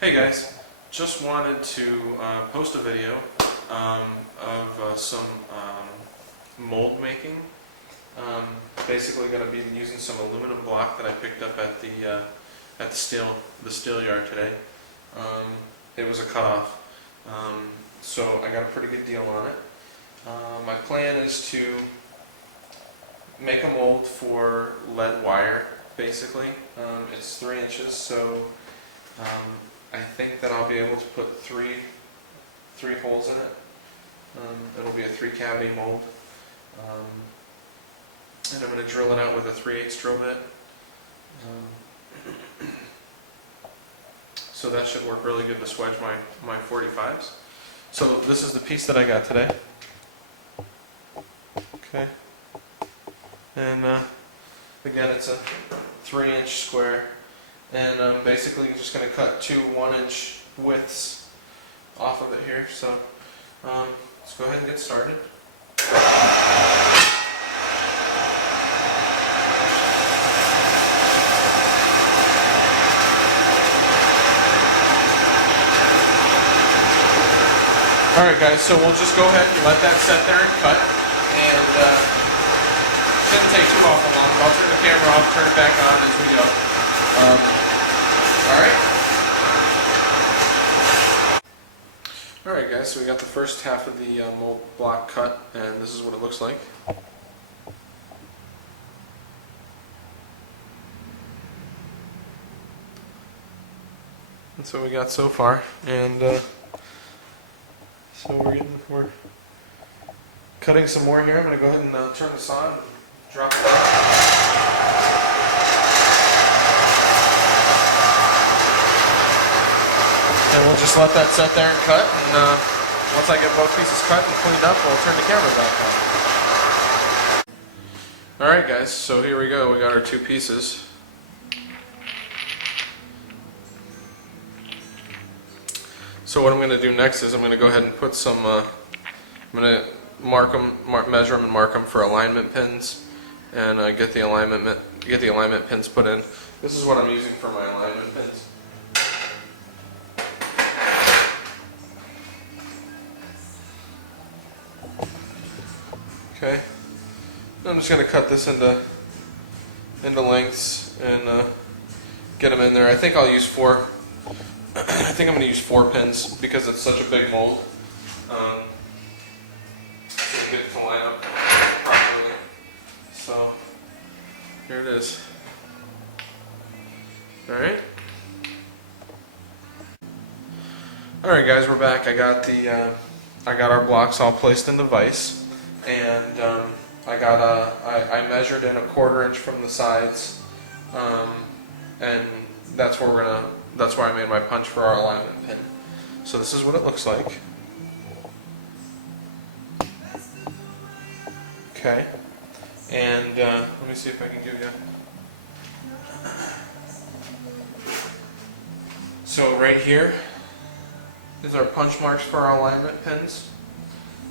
Hey guys, just wanted to post a video of some mold making. Basically, going to be using some aluminum block that I picked up at the steel yard today. It was a cutoff, so I got a pretty good deal on it. My plan is to make a mold for lead wire. Basically, it's 3 inches, so I think that I'll be able to put three holes in it. It'll be a 3-cavity mold, and I'm going to drill it out with a 3/8 drill bit. So that should work really good to swedge my 45s. So this is the piece that I got today. Okay, and again, it's a 3-inch square. And I'm basically just going to cut 2 1-inch widths off of it here. So let's go ahead and get started. Alright guys, so we'll just go ahead and let that set there and cut. And shouldn't take too awful long. I'll turn the camera off, turn it back on as we go. Alright guys, so we got the first half of the mold block cut, and this is what it looks like. That's what we got so far, and so we're cutting some more here. I'm going to go ahead and turn this on and drop it down. And we'll just let that set there and cut, and once I get both pieces cut and cleaned up, we'll turn the camera back on. Alright guys, so here we go, we got our 2 pieces. So what I'm going to do next is I'm going to go ahead and put some, I'm going to measure them and mark them for alignment pins, and get the alignment pins put in. This is what I'm using for my alignment pins. Okay, I'm just going to cut this into lengths and get them in there. I think I'll use 4. I think I'm going to use 4 pins because it's such a big mold. So get it to line up properly. So here it is. All right. All right, guys, we're back. I got our blocks all placed in the vise. And I measured in a 1/4 inch from the sides, and that's where I made my punch for our alignment pin. So this is what it looks like. Okay, and let me see if I can give you. So right here is our punch marks for our alignment pins.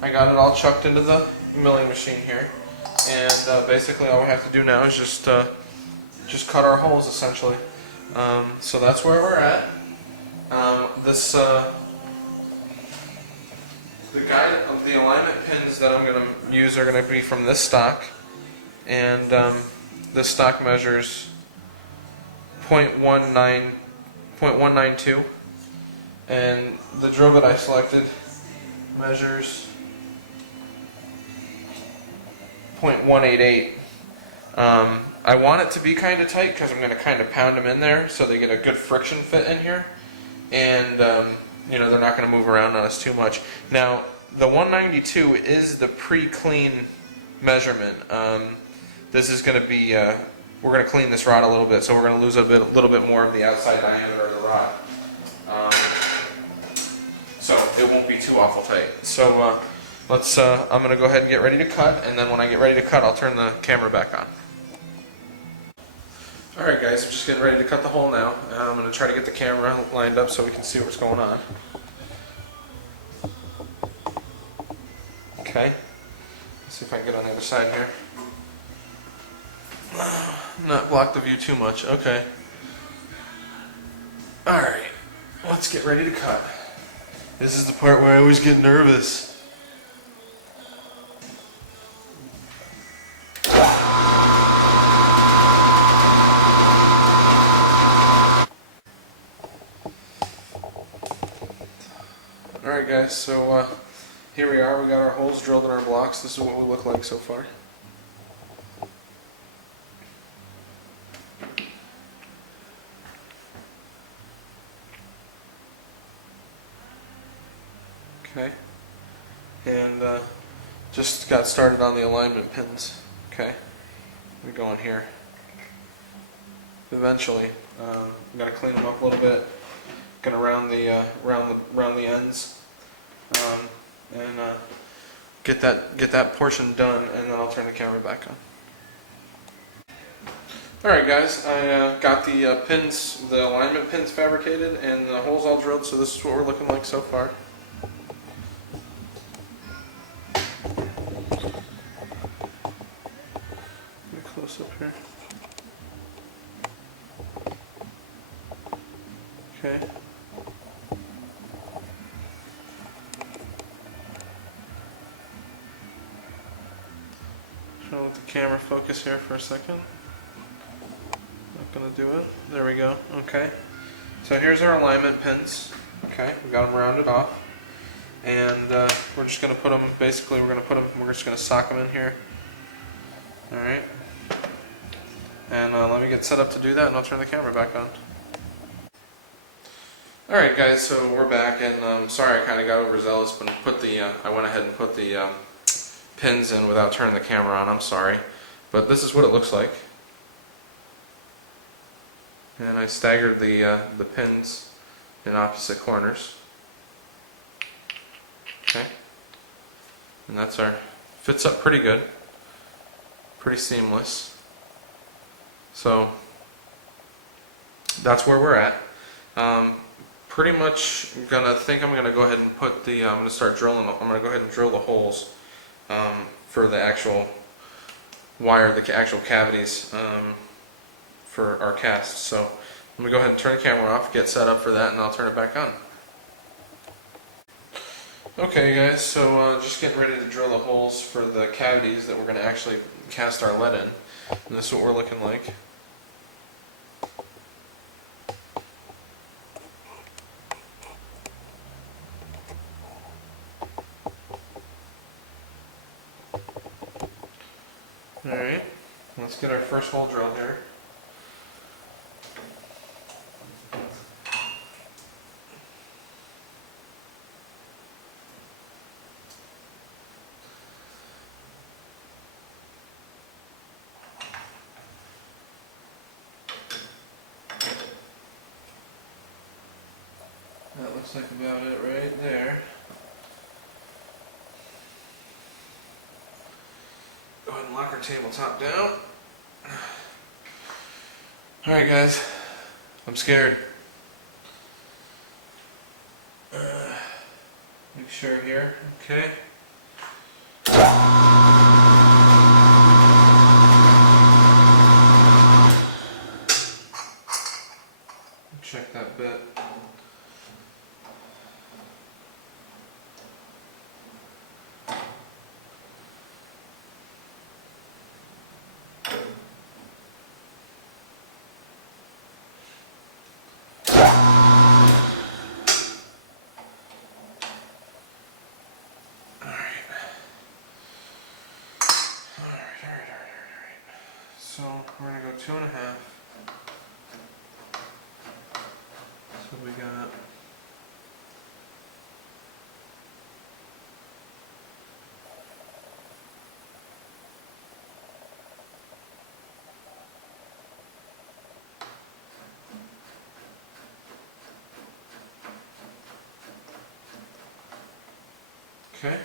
I got it all chucked into the milling machine here, and basically all we have to do now is just cut our holes essentially. So that's where we're at. The alignment pins that I'm going to use are going to be from this stock, and this stock measures 0.192, and the drill that I selected measures 0.188. I want it to be kind of tight because I'm going to kind of pound them in there so they get a good friction fit in here, and you know, they're not going to move around on us too much. Now the 192 is the pre-clean measurement. This is going to be we're going to clean this rod a little bit, so we're going to lose a little bit more of the outside diameter of the rod, so it won't be too awful tight. So I'm going to go ahead and get ready to cut, and then when I get ready to cut, I'll turn the camera back on. Alright guys, I'm just getting ready to cut the hole now. I'm going to try to get the camera lined up so we can see what's going on. Okay, let's see if I can get on the other side here. Not block the view too much, okay. Alright, let's get ready to cut. This is the part where I always get nervous. Alright guys, so here we are, we got our holes drilled in our blocks. This is what we look like so far. Okay, and just got started on the alignment pins. Okay, we go in here. Eventually, I'm gonna clean them up a little bit. Gonna round the ends, and get that portion done, and then I'll turn the camera back on. Alright guys, I got the pins, the alignment pins fabricated, and the holes all drilled. So this is what we're looking like so far. Close up here. Okay. Trying to let the camera focus here for a second. Not gonna do it. There we go. Okay. So here's our alignment pins. Okay, we got them rounded off, and we're just gonna put them. Basically, we're just gonna sock them in here. All right. And let me get set up to do that, and I'll turn the camera back on. Alright guys, so we're back, and sorry I kind of got overzealous, but I went ahead and put the pins in without turning the camera on. I'm sorry. But this is what it looks like. And I staggered the pins in opposite corners. Okay. And that's fits up pretty good. Pretty seamless. So that's where we're at. Pretty much I'm gonna go ahead and put I'm gonna start drilling. I'm gonna go ahead and drill the holes for the actual wire, the actual cavities for our cast. So I'm gonna go ahead and turn the camera off, get set up for that, and I'll turn it back on. Okay guys, so just getting ready to drill the holes for the cavities that we're gonna actually cast our lead in. And this is what we're looking like. Alright, let's get our first hole drilled here. That looks like about it right there. Go ahead and lock our tabletop down. Alright guys, I'm scared. Make sure here, okay. Check that bit. So we're going to go 2.5. So we got okay.